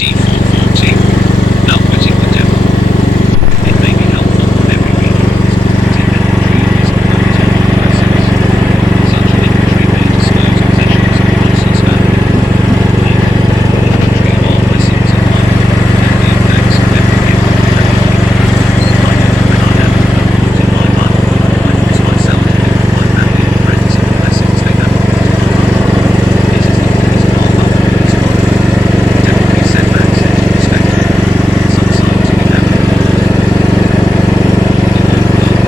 T440. Outwitting the devil. It may be helpful for every reader to inventory is a process. Such an inventory may disclose possessions of nonsense value, inventory of all blessings of life, and the effects of every gift. When I am in my life, I lose myself in my family and friends and the blessings they have. It is the reason all love is temporary setbacks into perspective. Some signs to be happy. The whole world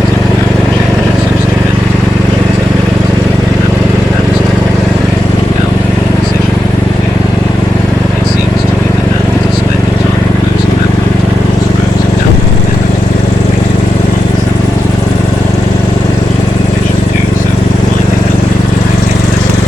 is undergoing a change of such stupendous proportions that millions of people have lost atmosphere, doubt, indecision, fear. It seems to me that now is a splendid time for those who have come to the crossroads of doubt and never to be liberated from oneself. They should do so, finding help in liberating lessons.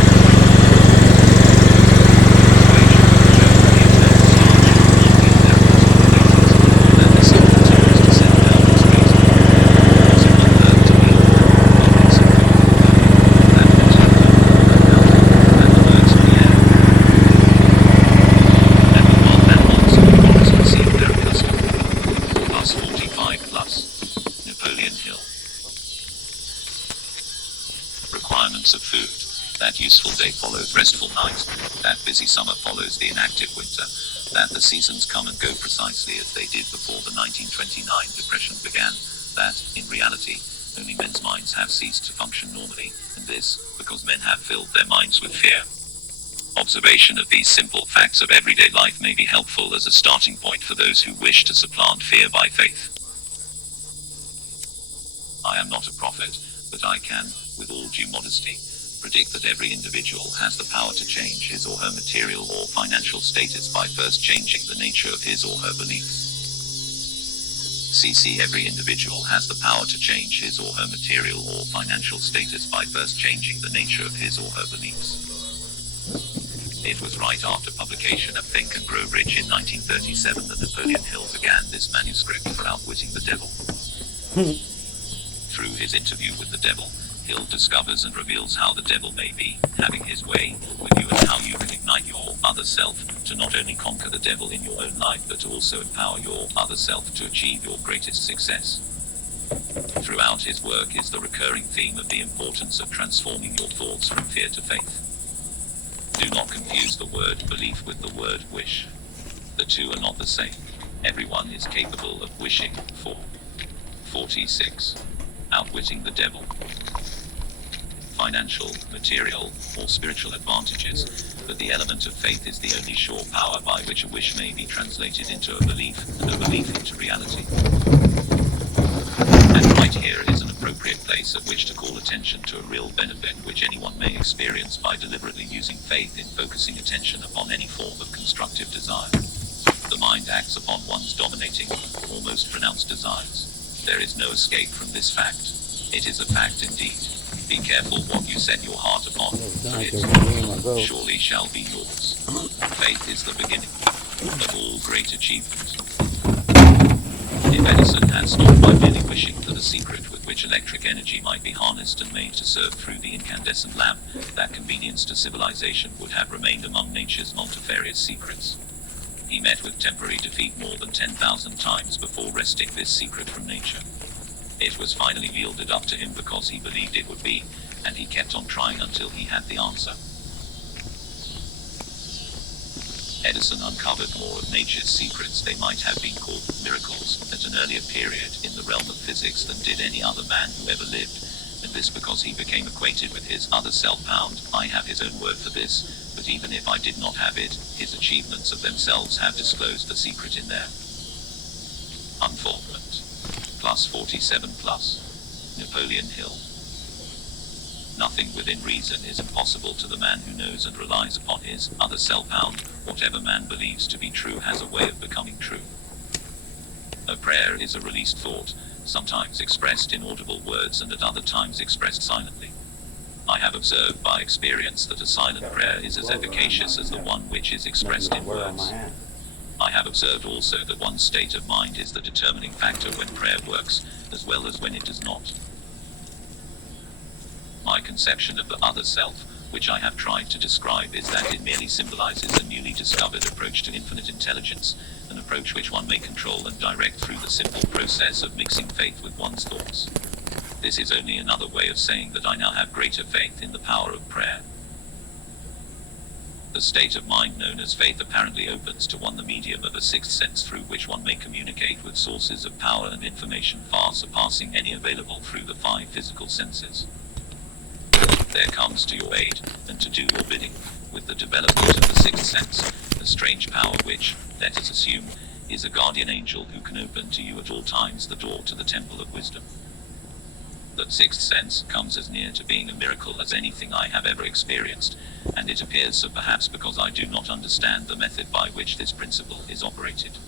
Napoleon Hill. Requirements of food. That useful day follows restful night. That busy summer follows the inactive winter. That the seasons come and go precisely as they did before the 1929 depression began. That, in reality, only men's minds have ceased to function normally, and this, because men have filled their minds with fear. Observation of these simple facts of everyday life may be helpful as a starting point for those who wish to supplant fear by faith. I am not a prophet, but I can, with all due modesty, predict that every individual has the power to change his or her material or financial status by first changing the nature of his or her beliefs. CC Every individual has the power to change his or her material or financial status by first changing the nature of his or her beliefs. It was right after publication of Think and Grow Rich in 1937 that Napoleon Hill began this manuscript for Outwitting the Devil. Through his interview with the devil, Hill discovers and reveals how the devil may be having his way with you and how you can ignite your other self to not only conquer the devil in your own life but to also empower your other self to achieve your greatest success. Throughout his work is the recurring theme of the importance of transforming your thoughts from fear to faith. Do not confuse the word belief with the word wish. The two are not the same. Everyone is capable of wishing for. 46. Outwitting the devil. Financial, material, or spiritual advantages, but the element of faith is the only sure power by which a wish may be translated into a belief, and a belief into reality. And right here is an appropriate place at which to call attention to a real benefit which anyone may experience by deliberately using faith in focusing attention upon any form of constructive desire. The mind acts upon one's dominating, almost pronounced desires. There is no escape from this fact. It is a fact indeed. Be careful what you set your heart upon, for it surely shall be yours. Faith is the beginning of all great achievement. If Edison had stopped by merely wishing for the secret with which electric energy might be harnessed and made to serve through the incandescent lamp, that convenience to civilization would have remained among nature's multifarious secrets. He met with temporary defeat more than 10,000 times before wresting this secret from nature. It was finally yielded up to him because he believed it would be, and he kept on trying until he had the answer. Edison uncovered more of nature's secrets, they might have been called miracles, at an earlier period in the realm of physics than did any other man who ever lived, and this because he became acquainted with his other self. I have his own word for this, but even if I did not have it, his achievements of themselves have disclosed the secret in there. Unfoldment. Plus 47 plus. Napoleon Hill. Nothing within reason is impossible to the man who knows and relies upon his other self. Whatever man believes to be true has a way of becoming true. A prayer is a released thought, sometimes expressed in audible words and at other times expressed silently. I have observed by experience that a silent prayer is as efficacious as the one which is expressed in words. I have observed also that one's state of mind is the determining factor when prayer works, as well as when it does not. My conception of the other self, which I have tried to describe is that it merely symbolizes a newly discovered approach to infinite intelligence, an approach which one may control and direct through the simple process of mixing faith with one's thoughts. This is only another way of saying that I now have greater faith in the power of prayer. The state of mind known as faith apparently opens to one the medium of a sixth sense through which one may communicate with sources of power and information far surpassing any available through the five physical senses. There comes to your aid, and to do your bidding, with the development of the sixth sense, a strange power which, let us assume, is a guardian angel who can open to you at all times the door to the temple of wisdom. That sixth sense comes as near to being a miracle as anything I have ever experienced, and it appears so perhaps because I do not understand the method by which this principle is operated.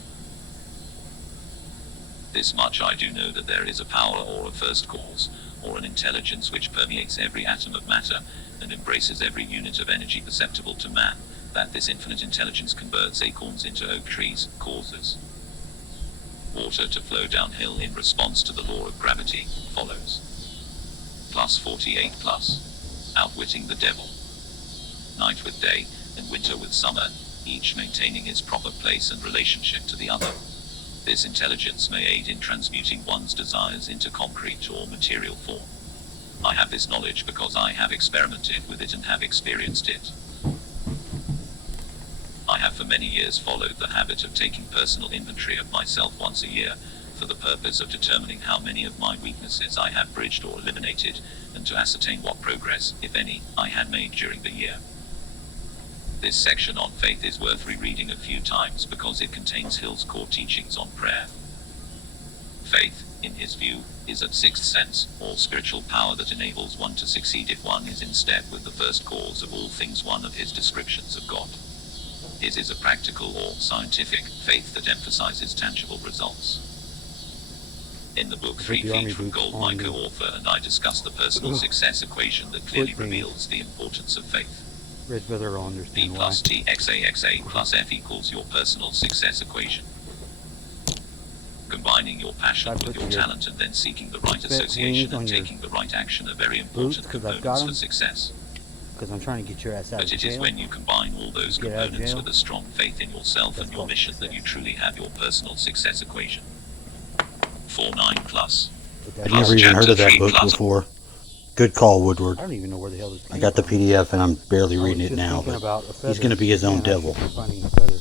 This much I do know, that there is a power or a first cause, or an intelligence which permeates every atom of matter, and embraces every unit of energy perceptible to man, that this infinite intelligence converts acorns into oak trees, causes water to flow downhill in response to the law of gravity, follows. Plus 48 plus. Outwitting the devil. Night with day, and winter with summer, each maintaining its proper place and relationship to the other. This intelligence may aid in transmuting one's desires into concrete or material form. I have this knowledge because I have experimented with it and have experienced it. I have for many years followed the habit of taking personal inventory of myself once a year, for the purpose of determining how many of my weaknesses I had bridged or eliminated, and to ascertain what progress, if any, I had made during the year. This section on faith is worth rereading a few times because it contains Hill's core teachings on prayer. Faith, in his view, is a sixth sense, or spiritual power that enables one to succeed if one is in step with the first cause of all things, one of his descriptions of God. His is a practical or scientific faith that emphasizes tangible results. In the book 3 Feet from Gold, my co-author and I discuss the personal success equation that clearly reveals the importance of faith. Red brother will understand P plus T XAXA plus F equals your personal success equation. Combining your passion with your talent and then seeking the right association and taking the right action are very important components for success. Because I'm trying to get your ass out of jail. But it is when you combine all those components with a strong faith in yourself and your mission that you truly have your personal success equation. 49 plus. I've never even heard of that book before. Good call, Woodward. I don't even know where the hell this came I got the from. PDF and I'm barely reading it now, but he's going to be his own devil. Finding a feather.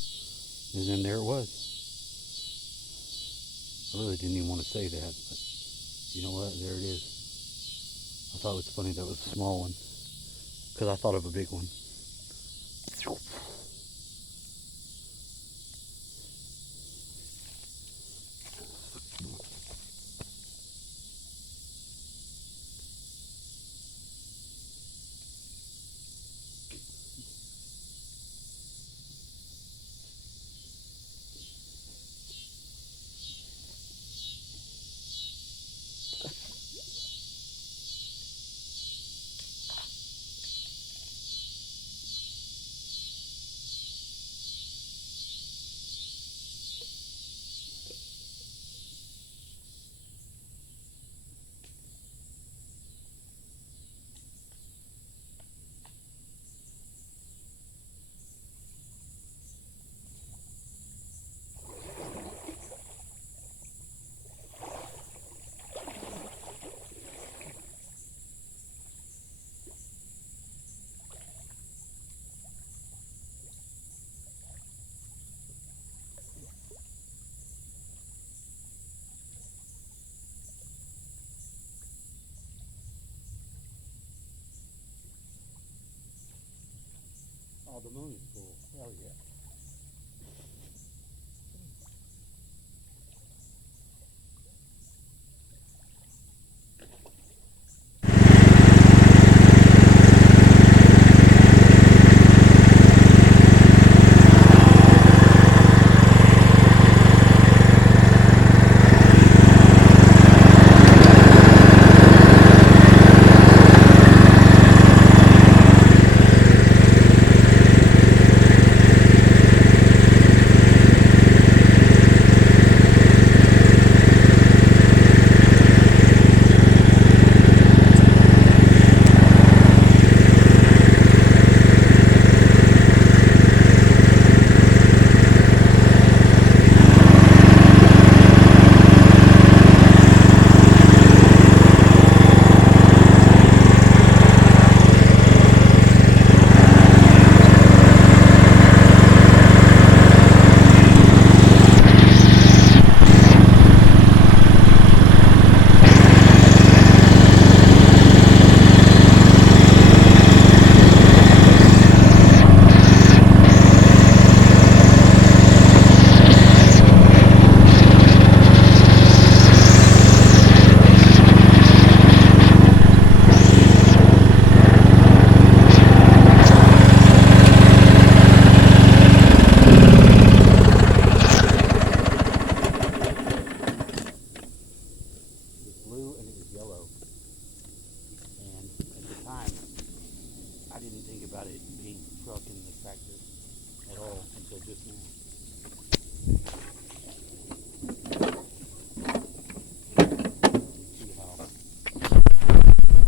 And then there it was. I really didn't even want to say that, but you know what? There it is. I thought it was funny that it was a small one, because I thought of a big one.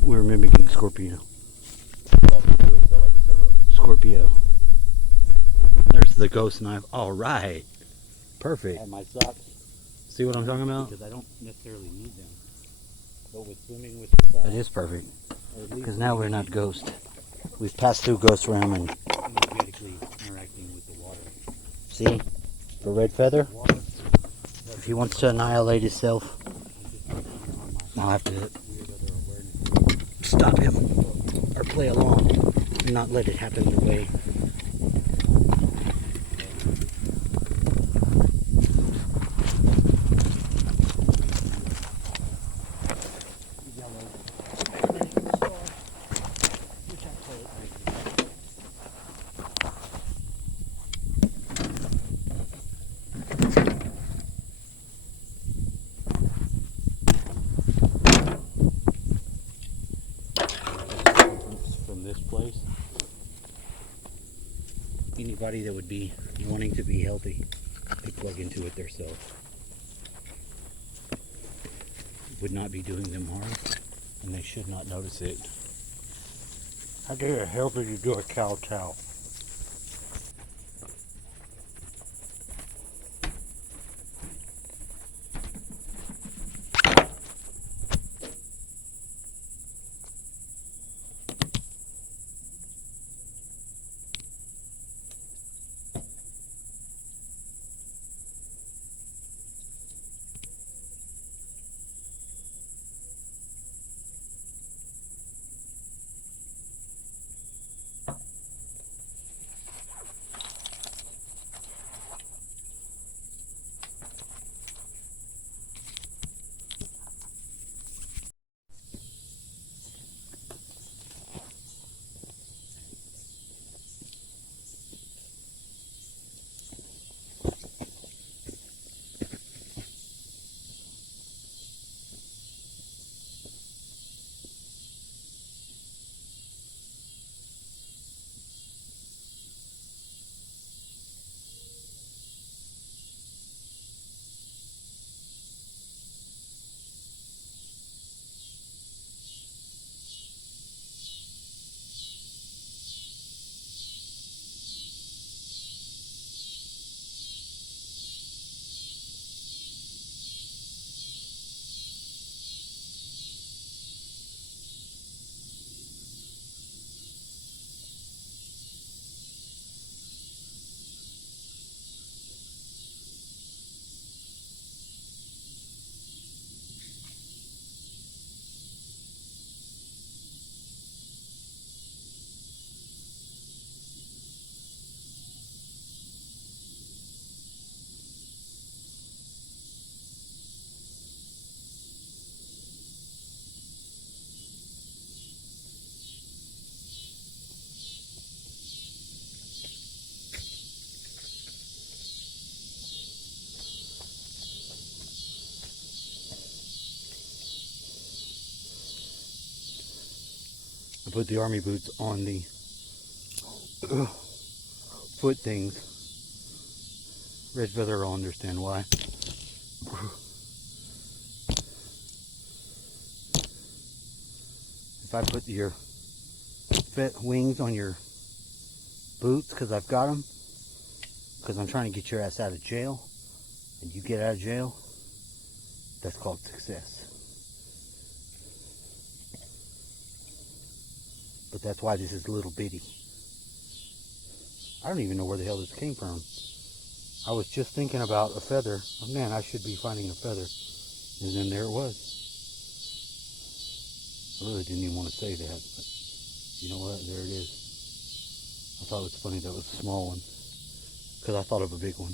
We're mimicking Scorpio. Scorpio. There's the ghost knife. All right. Perfect. And my socks. See what I'm talking about? Because I don't necessarily need them. But with swimming with the socks. That is perfect. Because now we're not ghost. We've passed through ghost realm and energetically interacting with the water. see? For Red Feather, if he wants to annihilate himself, I'll have to stop him or play along and not let it happen the way. From this place, anybody that would be wanting to be healthy could plug into it themselves. Would not be doing them harm, and they should not notice it. How dare help you do a kowtow? I put the army boots on the foot things. Red Feather will understand why. If I put your wings on your boots, because I've got them, because I'm trying to get your ass out of jail, and you get out of jail, that's called success. But that's why this is little bitty. I don't even know where the hell this came from. I was just thinking about a feather. Oh man, I should be finding a feather. And then there it was. I really didn't even want to say that, but you know what? There it is. I thought it was funny that it was a small one, because I thought of a big one.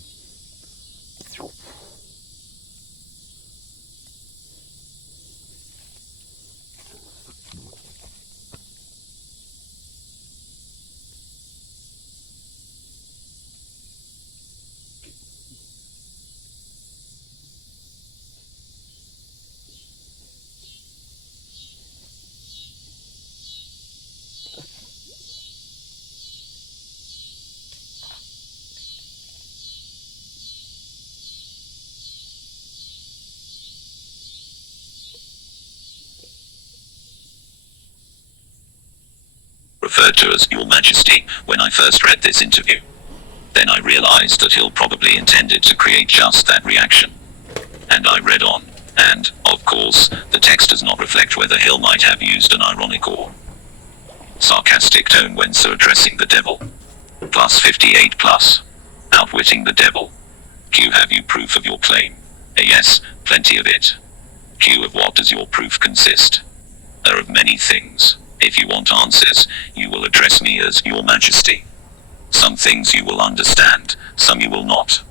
referred to as Your Majesty when I first read this interview. Then I realized that Hill probably intended to create just that reaction. And I read on, and, of course, the text does not reflect whether Hill might have used an ironic or sarcastic tone when so addressing the devil. Plus 58 plus. Outwitting the devil. Q. Have you proof of your claim? A. Yes, plenty of it. Q. Of what does your proof consist? Are of many things. If you want answers, you will address me as Your Majesty. Some things you will understand, some you will not.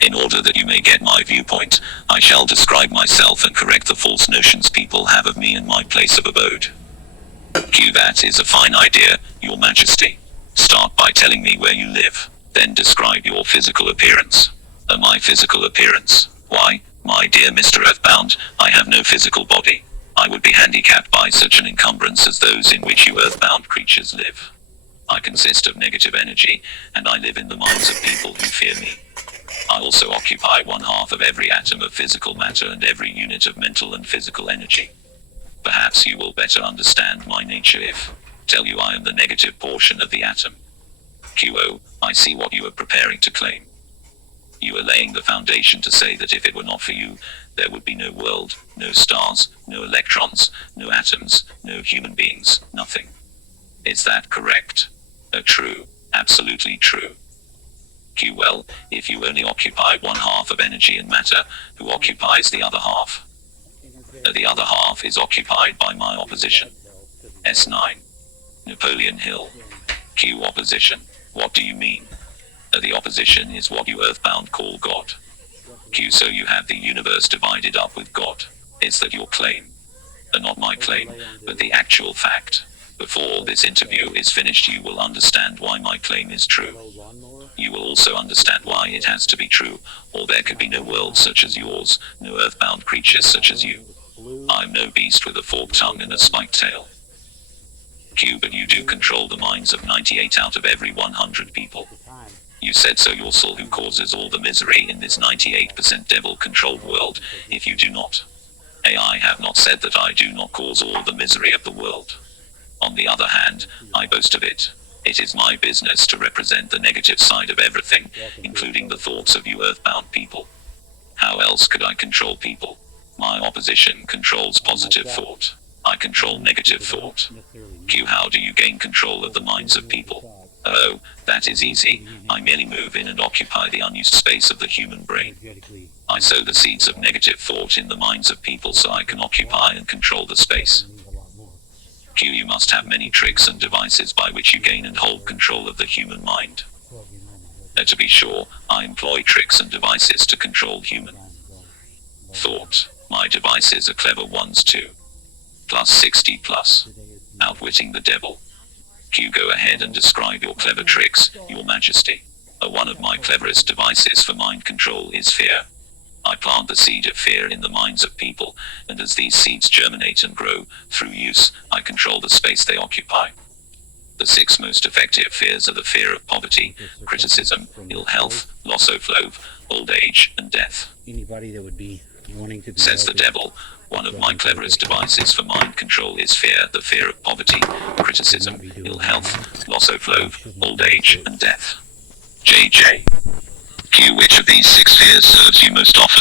In order that you may get my viewpoint, I shall describe myself and correct the false notions people have of me and my place of abode. Q. That is a fine idea, Your Majesty. Start by telling me where you live, then describe your physical appearance. My physical appearance? Why, my dear Mr. Earthbound, I have no physical body. I would be handicapped by such an encumbrance as those in which you earthbound creatures live. I consist of negative energy, and I live in the minds of people who fear me. I also occupy 1/2 of every atom of physical matter and every unit of mental and physical energy. Perhaps you will better understand my nature if tell you I am the negative portion of the atom. QO, I see what you are preparing to claim. You are laying the foundation to say that if it were not for you, there would be no world, no stars, no electrons, no atoms, no human beings, nothing. Is that correct? True, absolutely true. Q. Well, if you only occupy 1/2 of energy and matter, who occupies the other half? The other half is occupied by my opposition. S9. Napoleon Hill. Q. Opposition. What do you mean? The opposition is what you earthbound call God. Q. So you have the universe divided up with God. Is that your claim? Not my claim, but the actual fact. Before this interview is finished, you will understand why my claim is true. You will also understand why it has to be true, or there could be no world such as yours, no earthbound creatures such as you. I'm no beast with a forked tongue and a spiked tail. Q. But you do control the minds of 98 out of every 100 people. You said so yourself, who causes all the misery in this 98% devil-controlled world, if you do not. I have not said that I do not cause all the misery of the world. On the other hand, I boast of it. It is my business to represent the negative side of everything, including the thoughts of you earthbound people. How else could I control people? My opposition controls positive thought. I control negative thought. Q. How do you gain control of the minds of people? Oh, that is easy. I merely move in and occupy the unused space of the human brain. I sow the seeds of negative thought in the minds of people so I can occupy and control the space. Q. You must have many tricks and devices by which you gain and hold control of the human mind. To be sure, I employ tricks and devices to control human thought. My devices are clever ones too. Plus 60 plus. Outwitting the devil. Q. Go ahead and describe your clever tricks, Your Majesty. One of my cleverest devices for mind control is fear. I plant the seed of fear in the minds of people, and as these seeds germinate and grow, through use, I control the space they occupy. The 6 most effective fears are the fear of poverty, criticism, ill health, loss of love, old age, and death. Anybody that would be wanting to be Says the devil, one of my cleverest devices for mind control is fear, the fear of poverty, criticism, ill health, loss of love, old age, and death. JJ. Q. Which of these 6 fears serves you most often?